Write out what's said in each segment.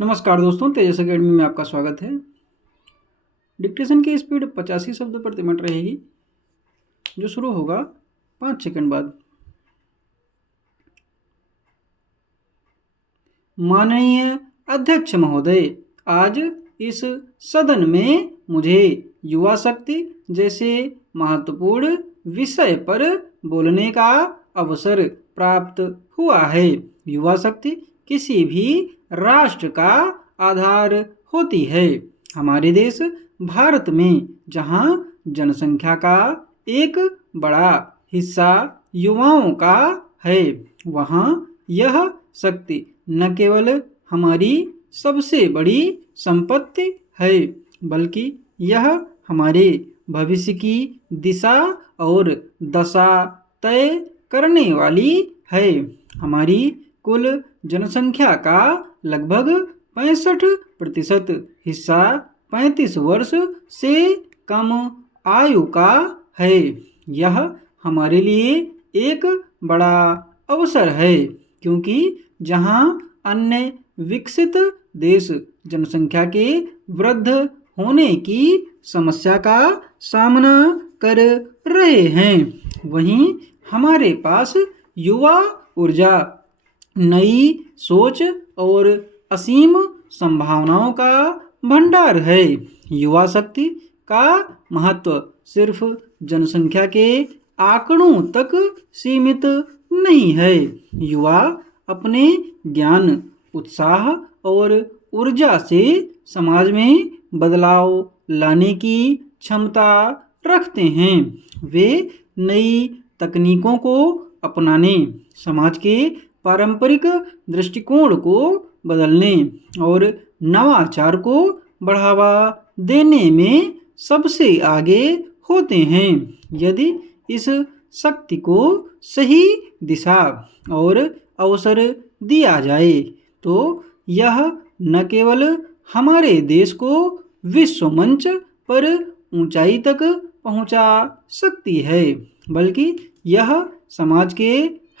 नमस्कार दोस्तों, तेजस अकेडमी में आपका स्वागत है। डिक्टेशन की स्पीड 85 शब्द प्रति मिनट रहेगी, जो शुरू होगा 5 सेकंड बाद। माननीय अध्यक्ष महोदय, आज इस सदन में मुझे युवा शक्ति जैसे महत्वपूर्ण विषय पर बोलने का अवसर प्राप्त हुआ है। युवा शक्ति किसी भी राष्ट्र का आधार होती है। हमारे देश भारत में जहाँ जनसंख्या का एक बड़ा हिस्सा युवाओं का है, वहाँ यह शक्ति न केवल हमारी सबसे बड़ी संपत्ति है, बल्कि यह हमारे भविष्य की दिशा और दशा तय करने वाली है। हमारी कुल जनसंख्या का लगभग 65% हिस्सा 35 वर्ष से कम आयु का है। यह हमारे लिए एक बड़ा अवसर है, क्योंकि जहां अन्य विकसित देश जनसंख्या के वृद्ध होने की समस्या का सामना कर रहे हैं, वहीं हमारे पास युवा ऊर्जा, नई सोच और असीम संभावनाओं का भंडार है। युवा शक्ति का महत्व सिर्फ जनसंख्या के आंकड़ों तक सीमित नहीं है। युवा अपने ज्ञान, उत्साह और ऊर्जा से समाज में बदलाव लाने की क्षमता रखते हैं। वे नई तकनीकों को अपनाने, समाज के पारंपरिक दृष्टिकोण को बदलने और नवाचार को बढ़ावा देने में सबसे आगे होते हैं। यदि इस शक्ति को सही दिशा और अवसर दिया जाए, तो यह न केवल हमारे देश को विश्व मंच पर ऊंचाई तक पहुंचा सकती है, बल्कि यह समाज के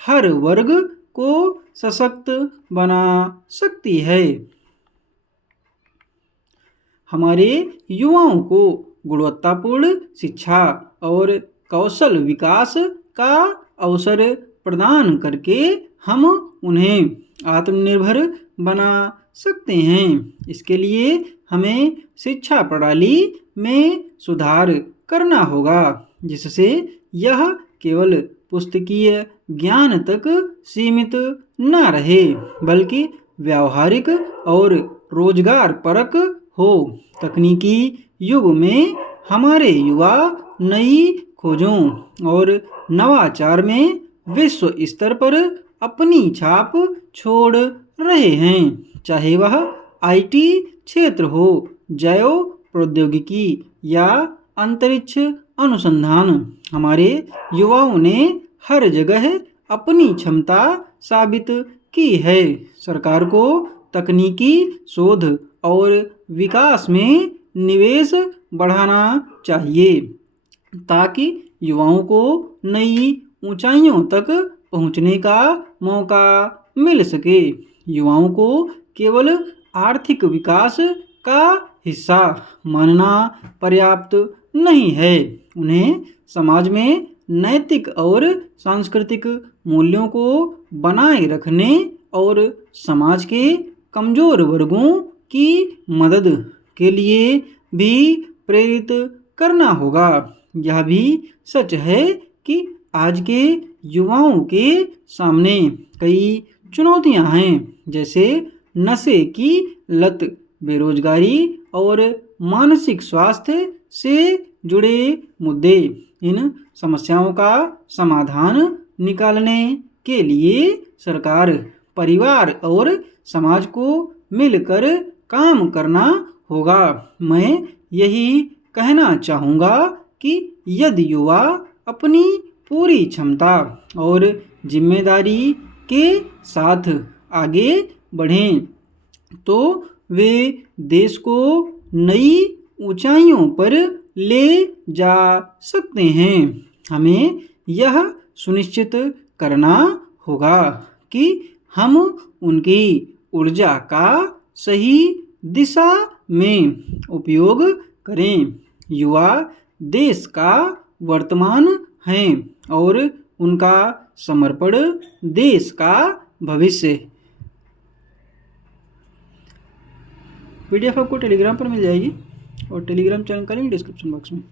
हर वर्ग को सशक्त बना सकती है। हमारे युवाओं को गुणवत्तापूर्ण शिक्षा और कौशल विकास का अवसर प्रदान करके हम उन्हें आत्मनिर्भर बना सकते हैं। इसके लिए हमें शिक्षा प्रणाली में सुधार करना होगा, जिससे यह केवल पुस्तकीय ज्ञान तक सीमित न रहे, बल्कि व्यावहारिक और रोजगार परक हो। तकनीकी युग में हमारे युवा नई खोजों और नवाचार में विश्व स्तर पर अपनी छाप छोड़ रहे हैं, चाहे वह आईटी क्षेत्र हो, जैव प्रौद्योगिकी या अंतरिक्ष अनुसंधान। हमारे युवाओं ने हर जगह अपनी क्षमता साबित की है। सरकार को तकनीकी शोध और विकास में निवेश बढ़ाना चाहिए, ताकि युवाओं को नई ऊंचाइयों तक पहुंचने का मौका मिल सके। युवाओं को केवल आर्थिक विकास का हिस्सा मानना पर्याप्त नहीं है। उन्हें समाज में नैतिक और सांस्कृतिक मूल्यों को बनाए रखने और समाज के कमजोर वर्गों की मदद के लिए भी प्रेरित करना होगा। यह भी सच है कि आज के युवाओं के सामने कई चुनौतियां हैं, जैसे नशे की लत, बेरोजगारी और मानसिक स्वास्थ्य से जुड़े मुद्दे। इन समस्याओं का समाधान निकालने के लिए सरकार, परिवार और समाज को मिलकर काम करना होगा। मैं यही कहना चाहूँगा कि यदि युवा अपनी पूरी क्षमता और जिम्मेदारी के साथ आगे बढ़ें, तो वे देश को नई ऊंचाइयों पर ले जा सकते हैं। हमें यह सुनिश्चित करना होगा कि हम उनकी ऊर्जा का सही दिशा में उपयोग करें। युवा देश का वर्तमान हैं और उनका समर्पण देश का भविष्य। पीडीएफ आपको टेलीग्राम पर मिल जाएगी और टेलीग्राम चैनल का लिंक डिस्क्रिप्शन बॉक्स में।